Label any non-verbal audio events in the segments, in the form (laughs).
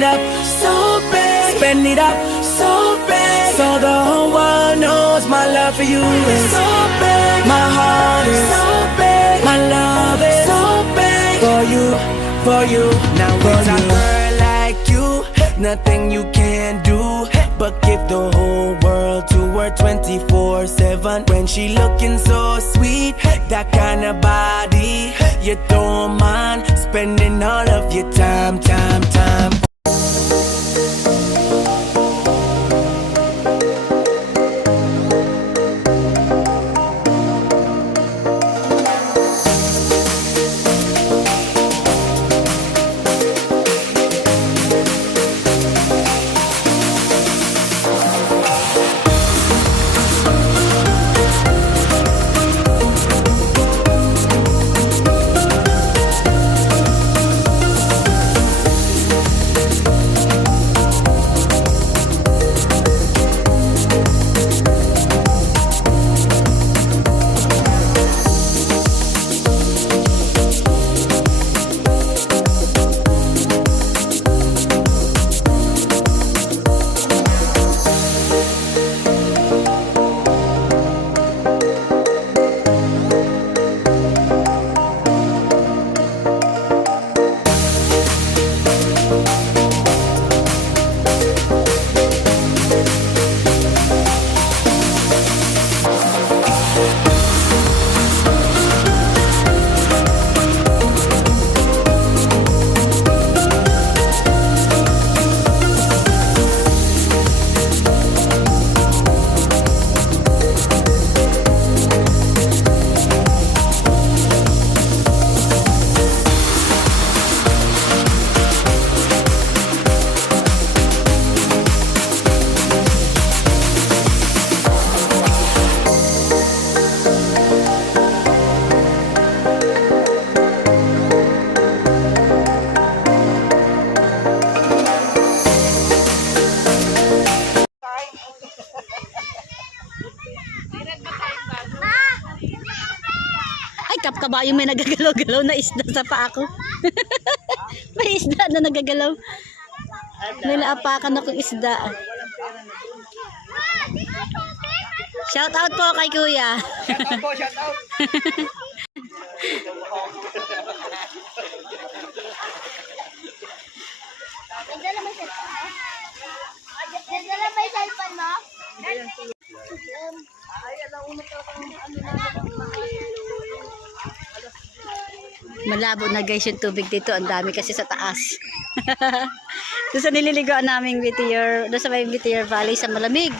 it up so big, Spend it up so big, So the whole world knows my love for you is so big, My heart is so big, My love is so big For you, for you. Now with a girl like you, nothing you can do. But give the whole world to her 24 7 when she looking so sweet. That kind of body, you don't mind spending all of your time, time, time. Thank you. Ay, kapkabayo may nagagalaw-galaw na isda sa paa ko. (laughs) may isda na nagagalaw. May naapakan akong isda. Shout out po kay kuya. Nagdala ba yung cellphone mo? Malabo na guys yung tubig dito. Ang dami kasi sa taas. (laughs) doon sa nililigoan naming Whittier, doon sa may Whittier Valley sa malamig.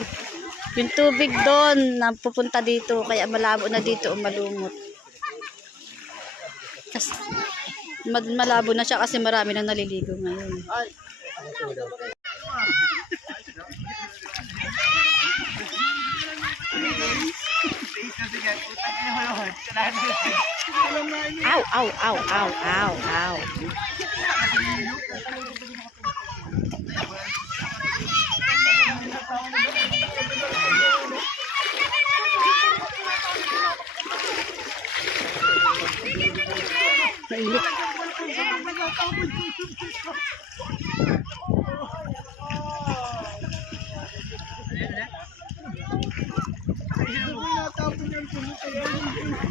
Yung tubig doon na pupunta dito. Kaya malabo na dito o malumot. Kas, mad- malabo na siya kasi marami nang naliligo ngayon. (laughs) Ow, ow, ow, ow, ow, ow. Mainit. Agan!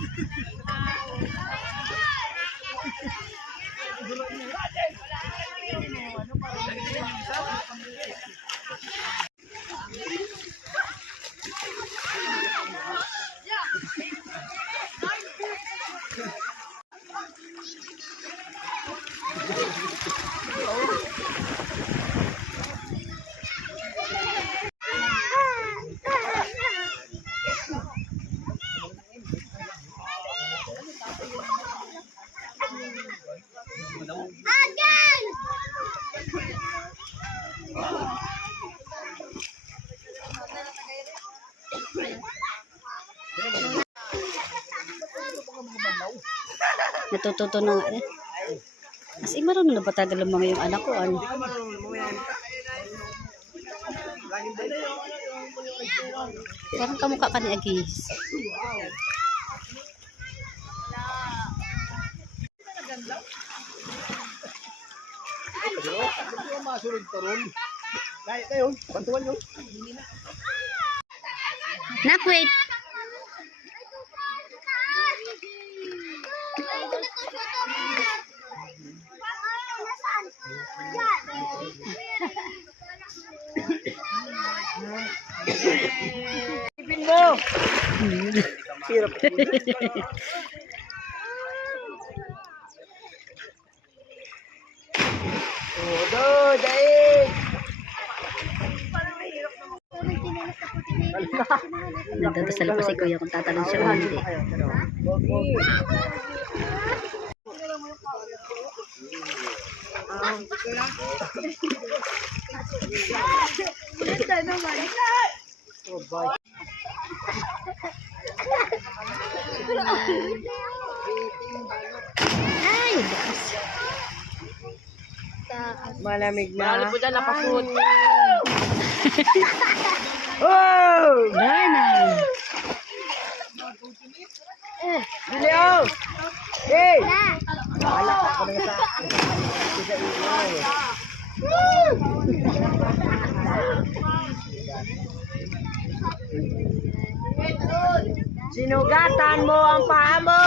Natututo na nga eh. Kasi marunong na ba talaga mga yung anak ko? Ano? Parang kamukha ka ni Agis. Nak, wait. Nagdadasal pa si Kuya kung tatanong siya o hindi. Ay, lakas. Malamig na. po dyan, napaput. (laughs) Oh! Dana. Leo! Hey! Sinugatan mo ang paa mo!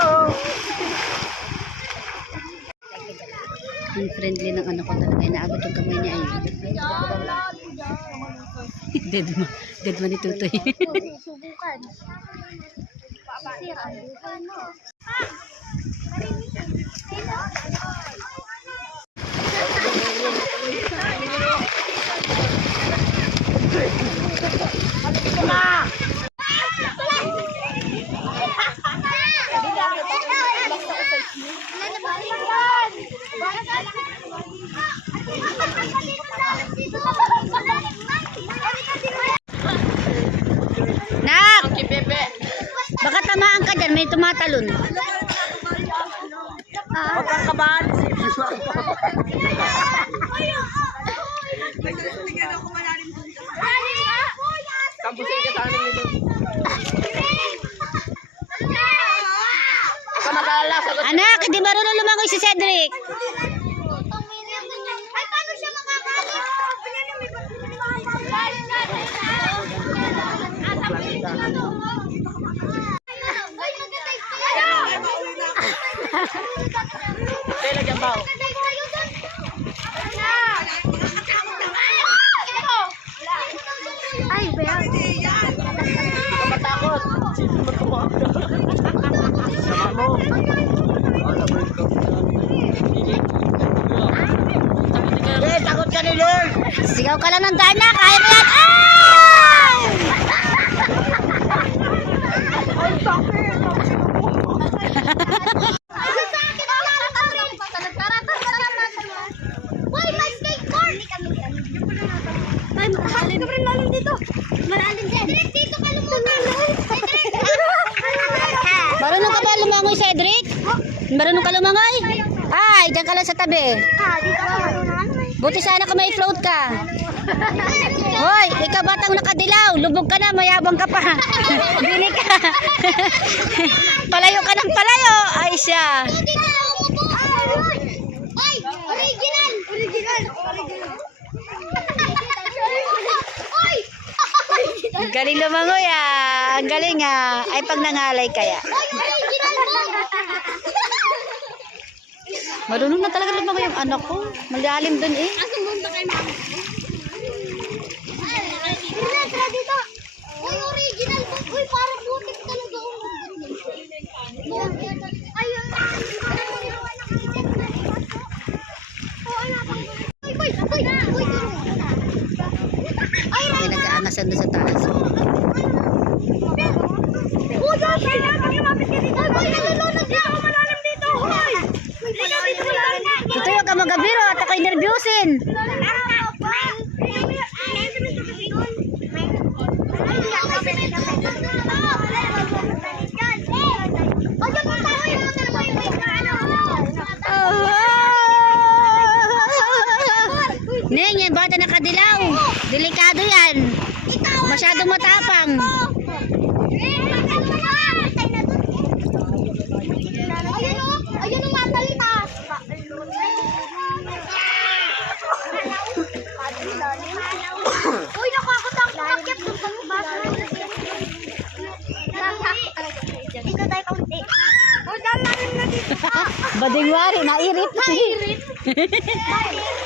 Ang friendly ng ano ko talaga. Inaabot yung kamay niya ayun. dead ma. Dead ma ni Tutoy. Subukan. Sira. Ano? Nak! Baka tamaan ka dyan. May tumatalon. Huwag kang kabahan. Ka sa amin nito. Huwag ka mag-alala, sagot. Anak, hindi marunong lumangoy si Cedric. Ay, paano siya makakalit? Kaya lagyan ba? Ay, bayan. Huwag ka matakot. Sino mo tumakot? Sama mo. Eh, takot ka ni Lord! Lang ng Dana. Kaya mo yan. Ay! May skateboard! Ay, malalim. Malalim dito. Malalim dyan. Cedric, dito ka. Cedric! Marunong ka ba lumangoy, Cedric? Marunong ka lumangoy? Ay, dyan ka lang sa tabi. Ah, dito ka marunong. Buti sana ka may float ka. Hoy, ikaw batang nakadilaw. Lubog ka na, mayabang ka pa. Bili ka. (laughs) palayo ka ng palayo. Ay siya. Ay, original. Original. Original. Ang galing lumangoy ah. Ang galing ah. Ay pag nangalay kaya. Marunong na talaga lumangoy yung anak ko. Malalim dun eh. Asa mo ba kay mama? Dito. Uy, original mo. Uy, parang butik talaga. oh. Ayun. Uy. Ay, May nag-aangasan doon sa taas. Uy, guys! Ay, lumapit ka dito. Uy, nalulunod dito. Malalim dito. Uy! Dito, dito, malalim. Ito yung ka magabiro at ako'y nervyusin. Neng, kadilaw. Delikado yan. Masyadong matapang. Eh, oh. Oh, Uy, naku ako sa kakit. Tumpang baso. Dito tayo kaunti. Uy, dalalim na dito. Badingwari, nairit. Nairit. Nairit. (laughs)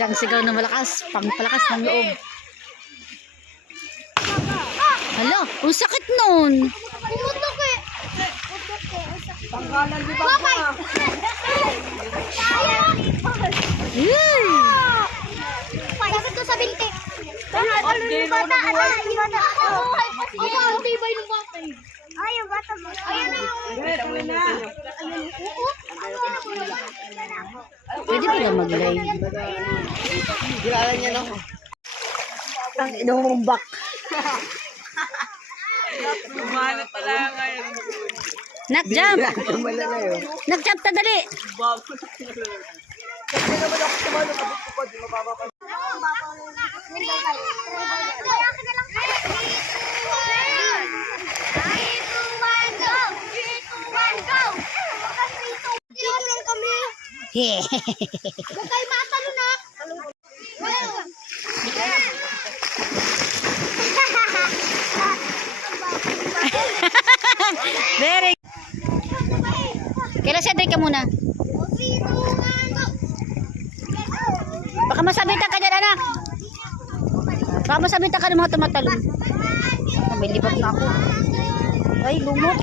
Isang sigaw na malakas, pangpalakas ng loob. Hala, ang sakit nun. Pumutok eh. Tanggalan di ba Babay! Yay! Dapat ko sa binti. Ano yung bata? Ano yung bata? Ako, ang tibay ng bata eh. Ay, yung bata mo. Ayan na yung... Ayun na. Pwede ba na mag-live? Kilala niya no? Ang inumbak. Kumana pala ngayon. Nak-jump! Kumala na yun. Nak-jump ta dali! Kasi naman ako sumalo, kabit ko pa, di mababa pa. Huwag kayo matalo na. Very Kailan siya ka muna? Baka masabitan ka dyan, anak. Baka masabitan ka ng mga tumatalon. Oh, may libag na ako. Ay, lumot.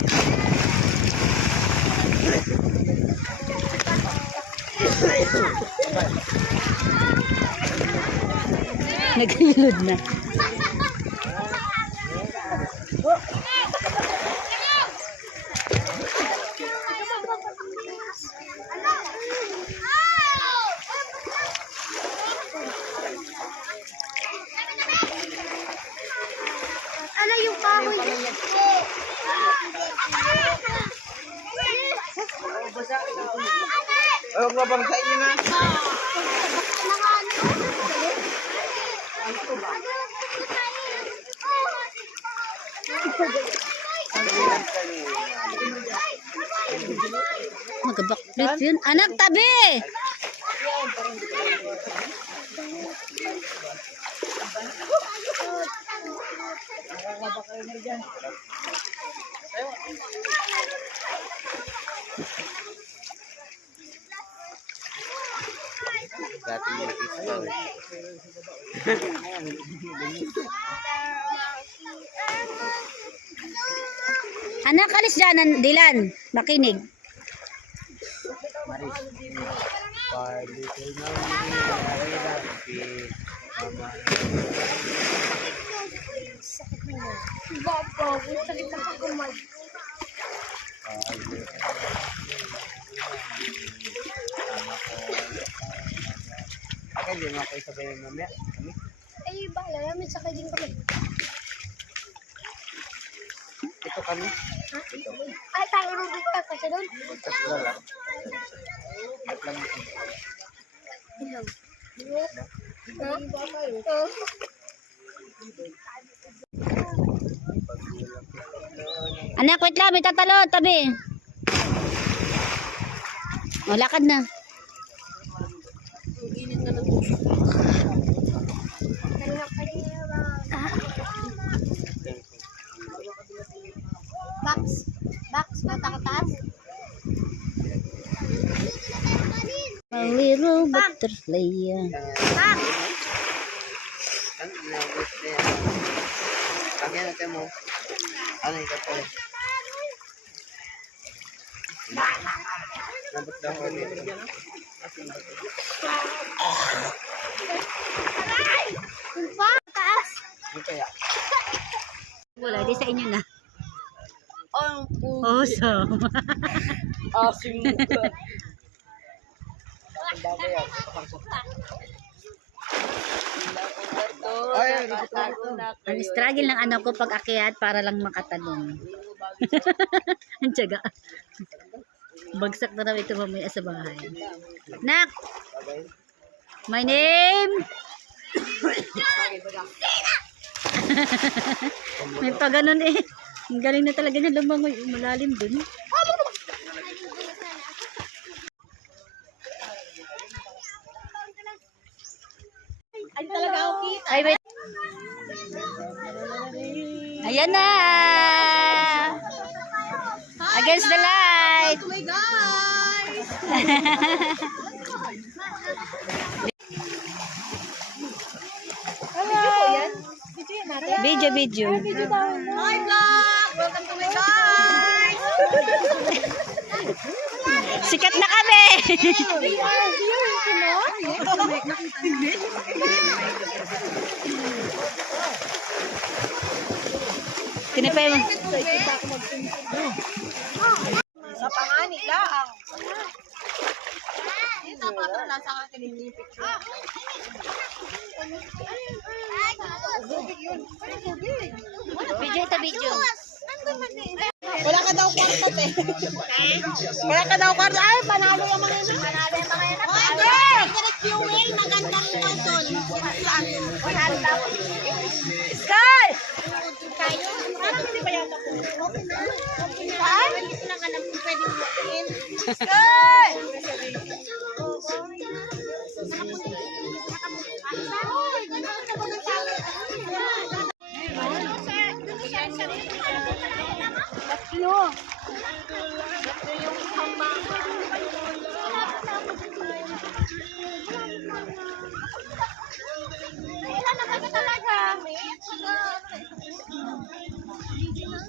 Nagilod na. Ano yung kahoy? Nga bang sa inyo na? Magabaklit yun. Anak, tabi! Dati (laughs) yung ikaw. Anak, alis dyan, An- Dilan. Makinig. Five little mountains, Baba, gusto kita pa kumag. Akin, di mo ako isabayin mamaya. Kami. Ay, bala namin sa kajing kami. Ito kami. Ay, tayo rubik ka kasi doon. Tatlo lang. Tatlo lang. Oh. Anak, wait lang. May tatalo. Tabi. O, lakad na. Box. Box. Bata ka taas. A little butterfly. Box. Ang inabot na yan. Lagyan natin mo. Ano ito po? Nabot daw ko dito. Kumpa. Taas. Ano kaya? Wala, di sa inyo na. Ang Awesome. (laughs) asim mo. Ang bagay yan. Ay, Ang struggle ng anak ko pag akyat para lang makatalon. (laughs) Ang tiyaga. Bagsak na raw ito mamaya sa bahay. Nak! My name? (laughs) May pa ganun eh. Ang galing na talaga niya. Lumangoy. Malalim dun. Ay, talaga ako kita. Ay, wait. Ayan na. Against the light. Oh my God. Hello. Video, video. Video, video. Sikat na kami! Tinipay mo. Sa pangani lang. Ito pa ito lang sa akin yung picture. Video ito, video. Wala ka daw kwarto, te. Wala ka daw kwarto. Ay, panalo yung mga yun. Panalo yung mga yun. Okay! fuel, magandang konsol. Sky! Tayo? Parang hindi pa yata po. Okay na. Okay na. Hindi ko lang alam kung pwedeng bukin. Sky! Plus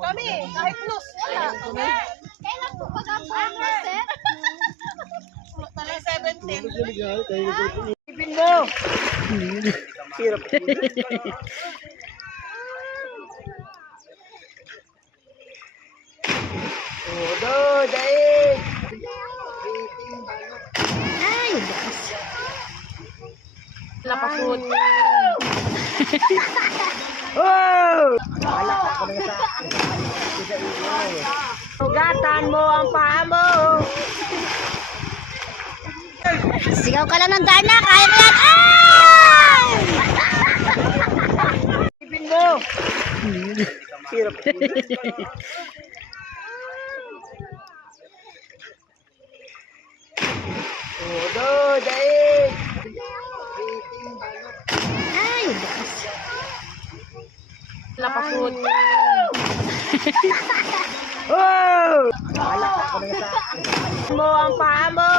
kami. Kahit. Wala. Kailan po ba ang sir? Tala 17. Todo, dahil. Ay, Lapaput. (laughs) Sugatan mo ang paa mo. Sigaw ka lang ng Darna, kaya mo yan. Ay! Todo, (laughs) dahil. Ay, Lapaput. (laughs) mo ang paa mo.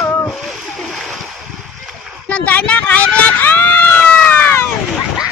Ng Darna, kaya mo yan. Ay!